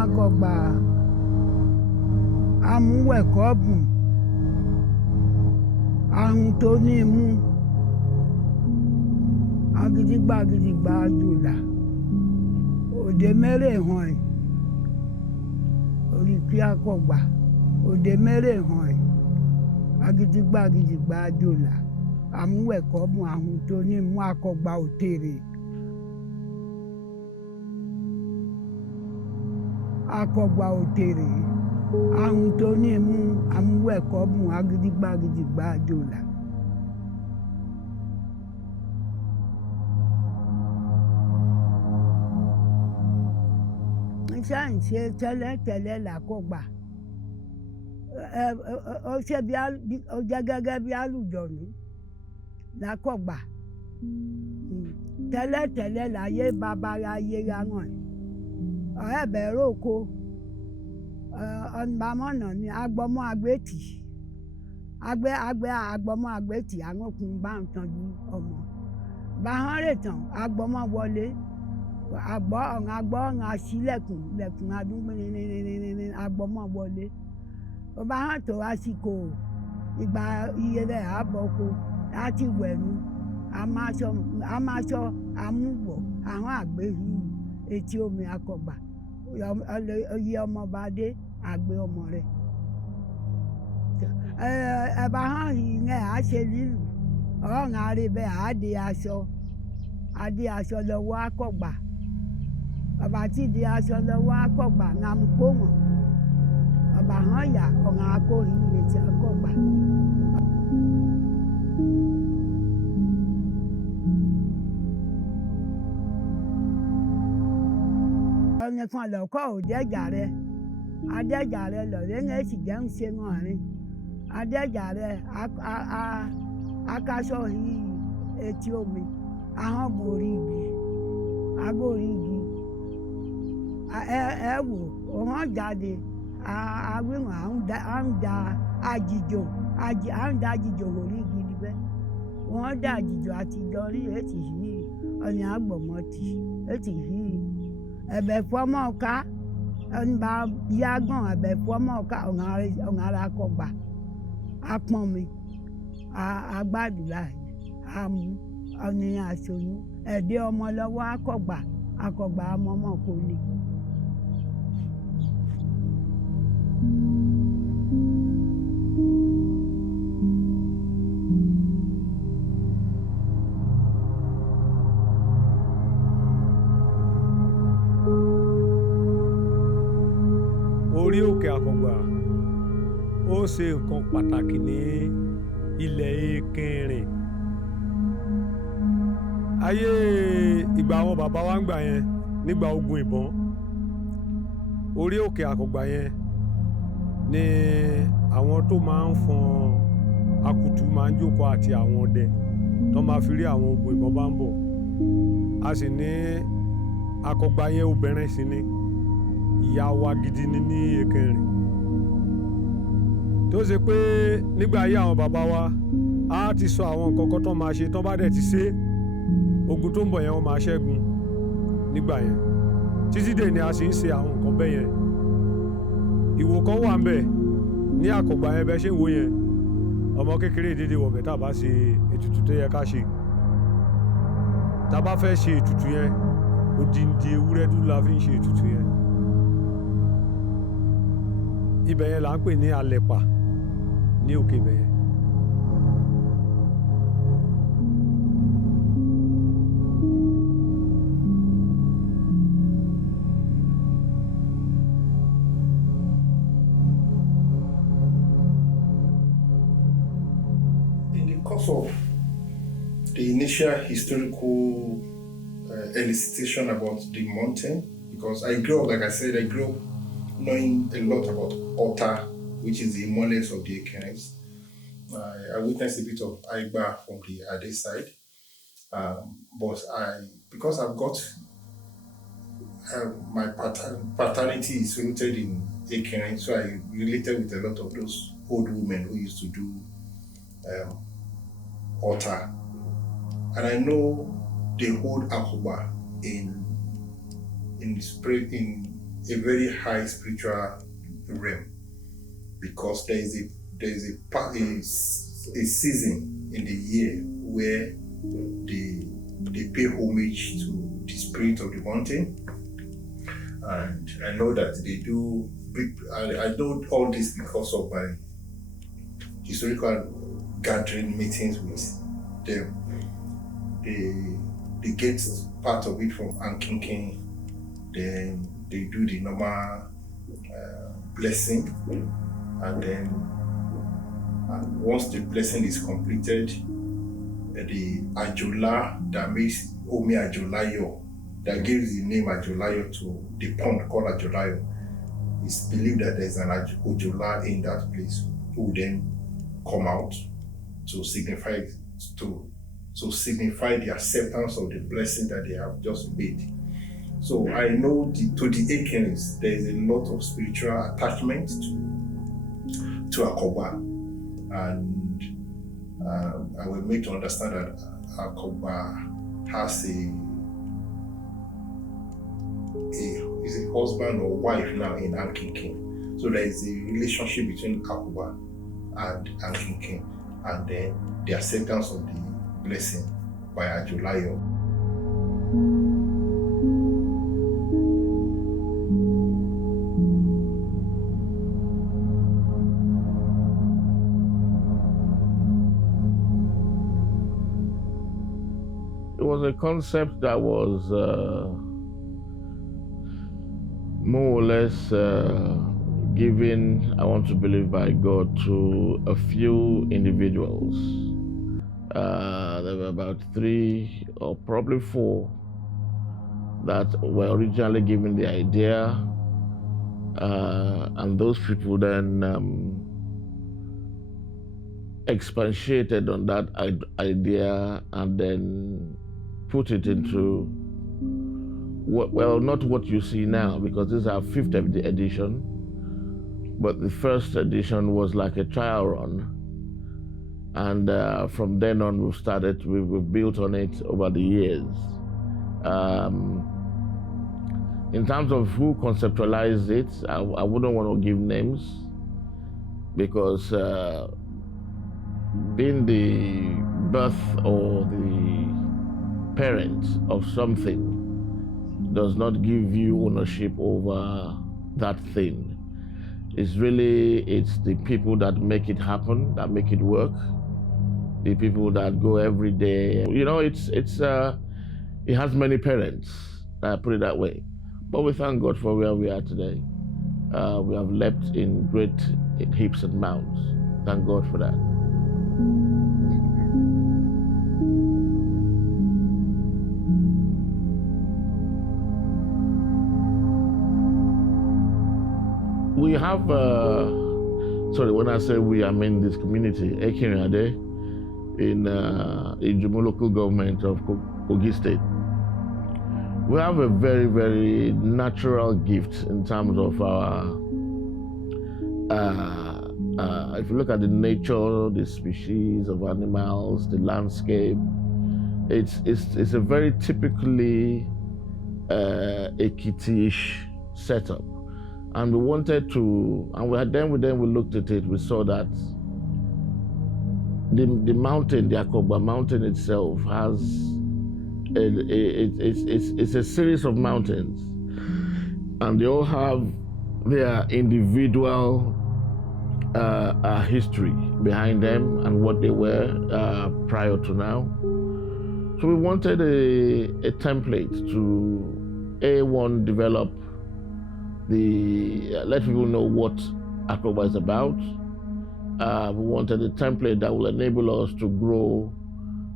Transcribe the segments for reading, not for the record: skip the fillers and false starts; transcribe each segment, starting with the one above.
Akogba amúwẹ̀kọ́ bùn ahun tó ní imú agidigba jùlà òde mẹ́rẹ̀ẹ̀hàn ẹ̀ Orioke Akogba òde mẹ́rẹ̀ẹ̀hàn ẹ̀ agidigba jùlà amúwẹ̀kọ́ bùn ahun tó ní imú Akogba òtèrè. Akogba òtèrè ahun tó ní imú amúwẹ̀kọ́ bùn agidigba jùlà. Iṣẹ́ ìṣe tẹ́lẹ̀tẹ́lẹ̀ l'Akogba ó jẹ́ gẹ́gẹ́ bí àlùjọ̀nú l'Akogba tẹ́lẹ̀tẹ́lẹ̀ láyé bàbára ayé ra hàn ọ̀rẹ́ bẹ̀rẹ̀ oko ọ̀nàmọ́nà ni agbọ́mọ́ agbẹ́tì agbọ́mọ́ agbẹ́tì àrùnkùn bá ń tọ́jú ọmọ báhọ́n rè tán agbọ́mọ́ wọlé ọ̀ràn aṣílẹ̀kùn adúgbìnrin agbọ́mọ́ wọlé báhọ́n tó àsìkò ìgbà iye rẹ̀ àbọ̀kọ láti wẹ̀nu amáṣọ amúwọ̀ àwọn àgbẹ̀ yìí etí omi Akogba oyè ọmọọba dé àgbẹ̀ ọmọ rẹ̀ ẹ̀bà hàn yìí yẹn á ṣe lílù ọ̀ràn àrèbẹ̀ àdé aṣọ lọ́wọ́ Akogba ọba tí di aṣọ lọ́wọ́ Akogba nàm kó wọn ọba hàn yà ọ̀ràn akóhìn etí Akogba. Nìkan lọ́kọ́ òdẹ́jà rẹ̀ adẹ́jà rẹ̀ lọ́rẹ́ yẹn sì jẹ́ ń ṣe wọn rìn adẹ́jàre akaṣọ yìí etí omi ahọ́n borí igi agórí igi ẹ wò òhàn jáde awíwọ̀n à ń da àjìjò lórí igi níbẹ̀ wọ́n dá àjìjò àtijọ́ rí ètì yìí ọ̀nì àgbọ̀mọ́tì ètì yìí ẹ̀bẹ̀ fọ́mọ́ ká ẹnba yágàn ẹ̀bẹ̀ fọ́mọ́ ká ọ̀nàrà Akọgbà apọ̀n mi agbádùúrà àmú ọ̀nì àṣoyún ẹ̀dẹ́ ọmọ lọ́wọ́ Akọgbà amọ́mọ́ kò ní. Orioke Akogba ó ṣe nǹkan pàtàkì ní ilẹ̀ Ekinrin. Ayé ìgbà àwọn bàbá wa ń gbà yẹn nígbà ogun ìbọn, Orioke Akogba yẹn ni àwọn tó máa ń fọn akutu máa ń jókòó àti àwọn ọdẹ tó máa fi rí àwọn ogun ìbọn bá ń bọ̀. A sì ní Akogba yẹn obìnrin sí ni ìyá wa gidi ní Ekinrin, tó ṣe pé nígbà ayé àwọn bàbá wa á ti sọ àwọn nǹkan kan tó máa ṣe tó bá dẹ̀ ti ṣe ogun tó ń bọ̀ yẹn wọ́n máa ṣẹ́gun nígbà yẹn. Títí dè ni a sì ń ṣe àwọn nǹkan bẹ́ẹ̀ yẹn. Ìwò kan wà ń bẹ̀ ní Akogba yẹn bẹ́ẹ̀ ṣe ń wò yẹn, ọmọ kékeré dédé wọ̀bẹ̀ tá a bá ṣe ètùtù tó yẹ ká ṣe. Tá a bá fẹ́ ṣe ètùtù yẹn, odindi ewúrẹ́ dúdú la fi ń ṣe ètùtù yẹn. Ibẹ̀ yẹn là ń pè ní Alẹ̀pà ní òkè ibẹ̀ yẹn. In the course of the initial historical elicitation about the mountain, because I grew up, like I said, knowing a lot about Ota, which is the Imoles of the Ekinrins. I witnessed a bit of Aigba from the Adde side, but because I've got my paternity is rooted in Ekinrin, so I related with a lot of those old women who used to do Ota, and I know they hold Akogba in a very high spiritual realm, because there is a season in the year where they pay homage to the spirit of the mountain, and I know that they do. I know all this because of my historical gathering meetings with them. They get part of it from Ankinkin, then they do the normal blessing, and then once the blessing is completed, the Ajola that makes Omi Ajolayo, that gives the name Ajolayo to the pond called Ajolayo, it's believed that there's an Ajola in that place who will then come out to signify the acceptance of the blessing that they have just made. So I know to the Ekinrins, there is a lot of spiritual attachment to Akogba, and I will make to understand that Akogba has is a husband or wife now in Ankinkin. So there is a relationship between Akogba and Ankinkin, and then the acceptance of the blessing by Ajolayo. It was a concept that was more or less given, I want to believe, by God to a few individuals. There were about 3 or probably 4 that were originally given the idea, and those people then expatiated on that idea and then put it into, well, not what you see now, because this is our 5th edition, but the first edition was like a trial run. And from then on, we've built on it over the years. In terms of who conceptualized it, I wouldn't want to give names, because being the birth or the parent of something does not give you ownership over that thing. It's the people that make it happen, that make it work, the people that go every day. You know, it has many parents, I put it that way. But we thank God for where we are today. We have leapt in great heaps and mounds. Thank God for that. We have, when I say we, I mean this community, Ekinrin-Adde, in Ijumo local government of Kogi State. We have a very, very natural gift in terms of our, if you look at the nature, the species of animals, the landscape, it's a very typically Ekiti-ish setup. And we wanted to, and we looked at it, we saw that the mountain, the Akogba mountain itself has, it's a series of mountains, and they all have their individual history behind them and what they were prior to now. So we wanted a template to develop let people know what Akogba is about. We wanted a template that will enable us to grow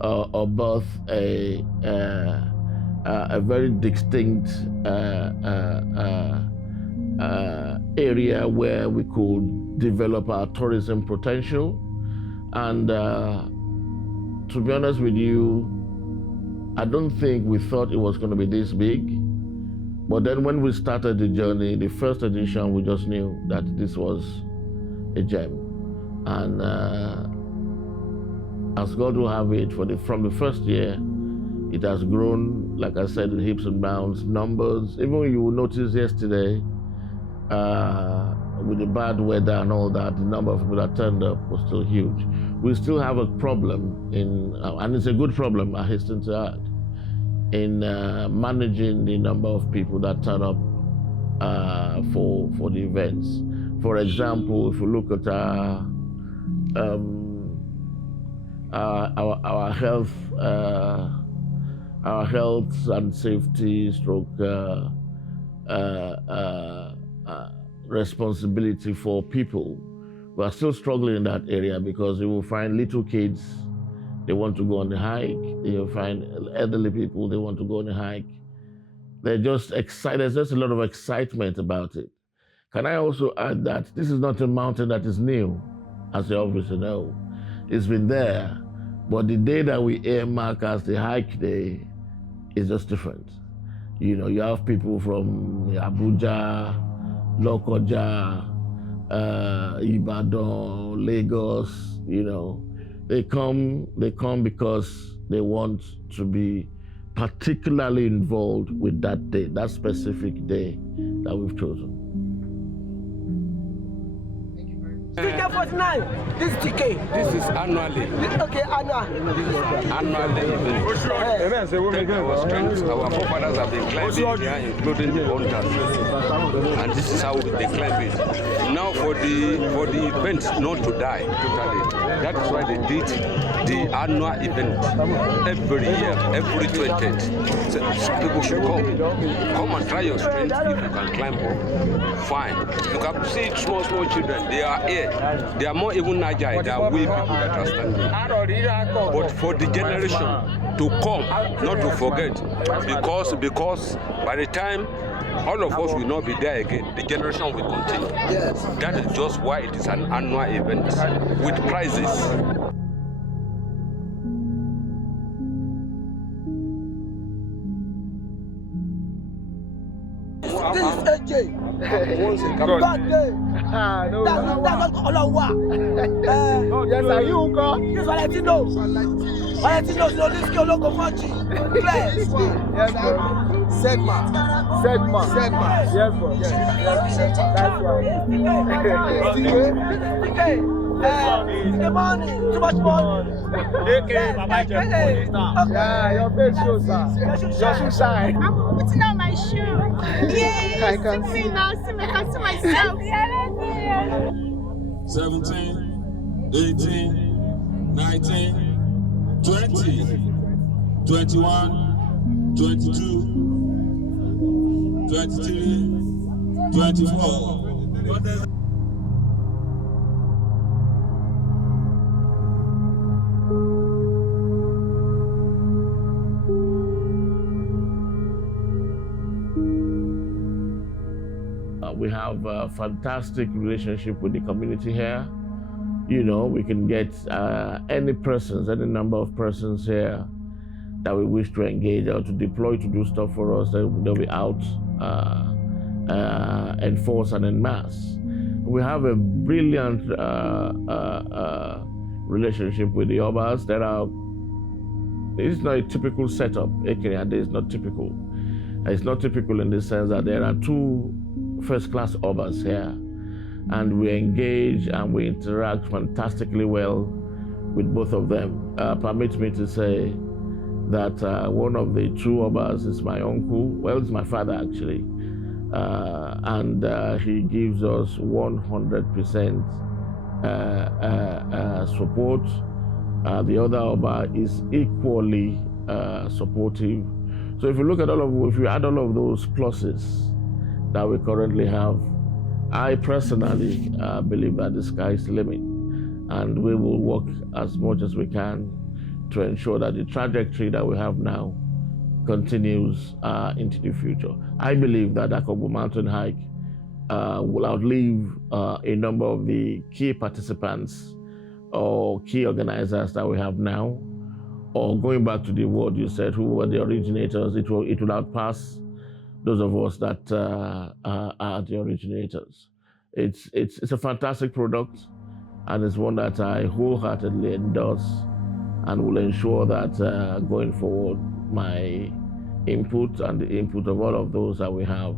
or birth a very distinct area where we could develop our tourism potential. And to be honest with you, I don't think we thought it was going to be this big. But then when we started the journey, the first edition, we just knew that this was a gem. And as God will have it, from the first year, it has grown, like I said, in heaps and bounds, numbers. Even you will notice yesterday, with the bad weather and all that, the number of people that turned up was still huge. We still have a problem and it's a good problem, I hasten to add, in managing the number of people that turn up for the events. For example, if you look at our health and safety responsibility for people, we are still struggling in that area, because you will find little kids, they want to go on the hike. You'll find elderly people, they want to go on the hike. They're just excited. There's just a lot of excitement about it. Can I also add that this is not a mountain that is new, as you obviously know. It's been there, but the day that we earmark as the hike day is just different. You know, you have people from Abuja, Lokoja, Ibadan, Lagos, you know. They come because they want to be particularly involved with that day, that specific day that we've chosen. TK 49, this is TK. This is annually. Okay, annually. Annually. Our strength, our forefathers have been climbing here, including the hunters. And this is how they climb it. Now for the event not to die totally. That is why they did the annual event every year, every 20th. So people should come and try your strength. If you can climb up, fine. You can see small children, they are here. They are more even agile than we people that are standing. But for the generation to come, not to forget, because by the time all of us will not be there again, the generation will continue. Yes. That is just why it is an annual event with prizes. This is AJ. God. Bad day. That's not Olawa. Yes, are you uncle? This is Valentino. Valentino, Ziolinski, Oloko Mochi. Claire. Yes, bro. Segma. Yes, bro. Yes. That's Okay. The money. Too much money. Yeah, your face shows, sir. Your shoe shine. I'm putting on my shoe. Yay! I can see. Now, I can see myself. 17, 18, 19, 20, 21, 22, 23, 24. We have a fantastic relationship with the community here. You know, we can get any number of persons here that we wish to engage or to deploy to do stuff for us. They'll be out en force and en masse. We have a brilliant relationship with the Obas. It's not a typical setup. Ekinrin-Adde is not typical. It's not typical in the sense that there are two first-class Obas here, and we engage and we interact fantastically well with both of them. Permit me to say that one of the two Obas is my uncle. Well, it's my father actually, and he gives us 100% support. The other Oba is equally supportive. So if you add all of those pluses that we currently have, I personally believe that the sky is the limit, and we will work as much as we can to ensure that the trajectory that we have now continues into the future. I believe that Akogba mountain hike will outlive a number of the key participants or key organizers that we have now. Or going back to the word you said, who were the originators, it will outpass those of us that are the originators. It's a fantastic product, and it's one that I wholeheartedly endorse, and will ensure that going forward, my input and the input of all of those that we have,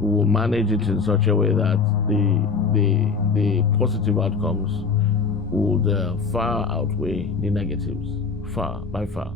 we will manage it in such a way that the positive outcomes would far outweigh the negatives, by far.